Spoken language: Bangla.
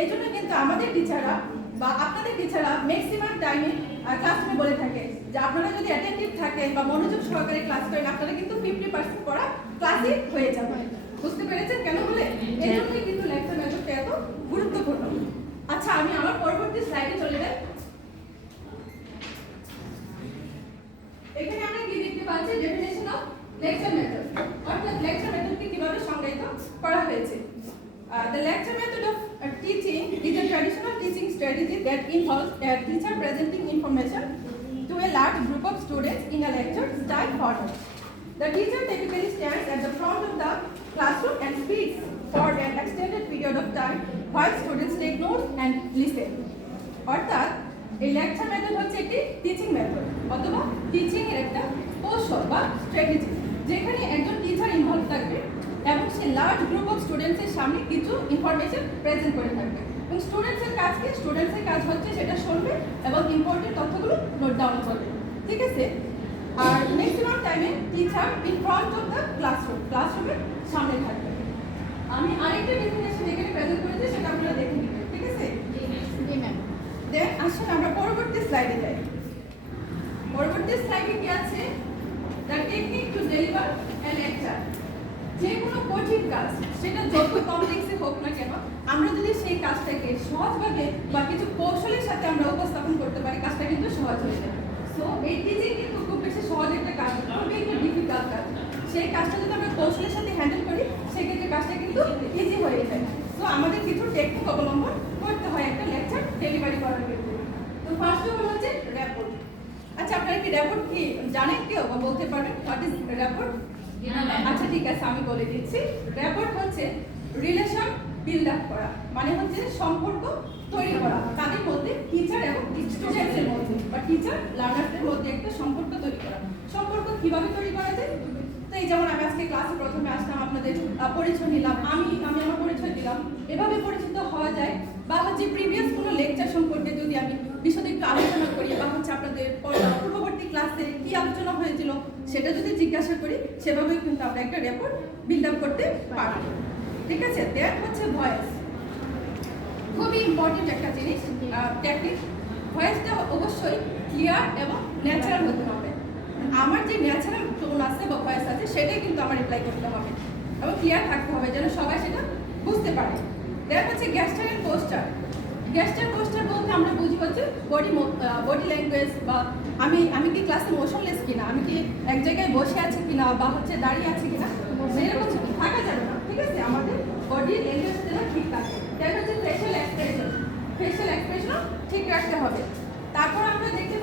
এই জন্য কিন্তু আমাদের টিচাররা বা আপনাদের টিচাররা ম্যাক্সিমাম টাইমে ক্লাসরুমে বলে থাকে যে আপনারা যদি অ্যাটেন্টিভ থাকেন বা মনোযোগ সহকারে ক্লাস করেন আপনারা কিন্তু 50% পড়া ক্লাসই হয়ে যাবে। বুঝতে পেরেছেন কেন বলে? এই জন্যই কিন্তু লেকচার মেথডটা এত গুরুত্বপূর্ণ। আচ্ছা, আমি আমার পরবর্তী স্লাইডে চলে যাই। এখানে আমরা কি দেখতে পাচ্ছি? ডেফিনিশন অফ লেকচার মেথড, অর্থাৎ লেকচার মেথডকে কিভাবে সংজ্ঞায়িত করা হয়েছে। The lecture method of teaching is a traditional teaching strategy that involves a teacher presenting information to a large group of students in a lecture style format. The teacher typically stands at the front of the classroom and speaks for an extended period of time while students take notes and listen. অর্থাৎ এই লেকচার মেথড হচ্ছে একটি টিচিং মেথড অথবা টিচিং এর একটা কৌশল বা স্ট্র্যাটেজি, যেখানে একজন টিচার ইনভলভ থাকবে এবং সে লার্জ গ্রুপ অফ স্টুডেন্টসের সামনে কিছু ইনফরমেশন প্রেজেন্ট করে থাকবে এবং স্টুডেন্টসের কাজ হচ্ছে সেটা শুনবে এবং ইম্পর্টেন্ট তথ্যগুলো নোট ডাউন করবে। ঠিক আছে? আর ম্যাক্সিমাম টাইমে teacher in front of the ক্লাসরুমের সামনে থাকবে। আমি আরেকটা ডেফিনেশন এখানে প্রেজেন্ট করেছি, সেটা আপনারা দেখে নেবেন। ঠিক আছে? জি ম্যাম। দেন আসলে আমরা পরবর্তী স্লাইডে যাই। পরবর্তী স্লাইডে কি আছে? The technique to deliver a lecture. যে কোনো কঠিন কাজ সেটা যত কমপ্লেক্সই হোক না কেন, আমরা যদি সেই কাজটাকে সহজভাবে বা কিছু কৌশলের সাথে আমরা উপস্থাপন করতে পারি, কাজটা কিন্তু সহজ হয়ে যায়। সো এই টিচিং কিন্তু খুব বেশি সহজ একটা কাজ, খুবই একটা ডিফিকাল্ট কাজ। সেই কাজটা যদি আমরা কৌশলের সাথে হ্যান্ডেল করি, সেক্ষেত্রে কাজটা কিন্তু ইজি হয়ে যায়। সো আমাদের কিছু টেকনিক অবলম্বন করতে হয় একটা লেকচার ডেলিভারি করার ক্ষেত্রে। তো ফার্স্ট অফ অল হচ্ছে র্যাপোর্ট। আচ্ছা, আপনারা কি র্যাপোর্ট কি জানেন কেউ বা বলতে পারবেন হোয়াট ইজ র্যাপোর্ট? আচ্ছা ঠিক আছে, আমি বলে দিচ্ছি। র্যাপোর্ট হচ্ছে রিলেশন বিল্ড আপ করা, মানে হচ্ছে সম্পর্ক তৈরি করা তাদের মধ্যে, টিচার এবং স্টুডেন্টসের মধ্যে বা টিচার লার্নারদের মধ্যে একটা সম্পর্ক তৈরি করা। সম্পর্ক কিভাবে তৈরি করা যায়? তো এই যেমন আমি আজকে ক্লাসে প্রথমে আসলাম, আপনাদের পরিচয় নিলাম, আমি আমার পরিচয় দিলাম, এভাবে পরিচিত হওয়া যায়। বা হচ্ছে প্রিভিয়াস কোনো লেকচার সম্পর্কে যদি আমি বিশদে একটু আলোচনা করি বা হচ্ছে আপনাদের পূর্ববর্তী ক্লাসে কি আলোচনা হয়েছিল সেটা যদি জিজ্ঞাসা করি, সেভাবেই কিন্তু আমরা একটা রেপোর্ট বিল্ড আপ করতে পারি। ঠিক আছে? দেন হচ্ছে ভয়েস, খুবই ইম্পর্টেন্ট একটা জিনিস, টেকনিক। ভয়েসটা অবশ্যই ক্লিয়ার এবং ন্যাচারাল হতে হবে। আমার যে ন্যাচারাল টোন আছে বা ভয়েস আছে সেটাই কিন্তু আমার রিপ্লাই করতে হবে এবং ক্লিয়ার থাকতে হবে যেন সবাই সেটা বুঝতে পারে। দেন হচ্ছে gesture and posture. Gesture posture বলতে আমরা বুঝি হচ্ছে বডি ল্যাঙ্গুয়েজ, বা আমি কি ক্লাসে মোশনলেস কিনা, আমি কি এক জায়গায় বসে আছি কিনা বা হচ্ছে দাঁড়িয়ে আছি কিনা, সেরকম থাকা যাবে না। ঠিক আছে? আমাদের বডি ল্যাঙ্গুয়েজ যেন ঠিক থাকে। দেন হচ্ছে ফেশিয়াল এক্সপ্রেশনও ঠিক রাখতে হবে। তারপর আমরা দেখতে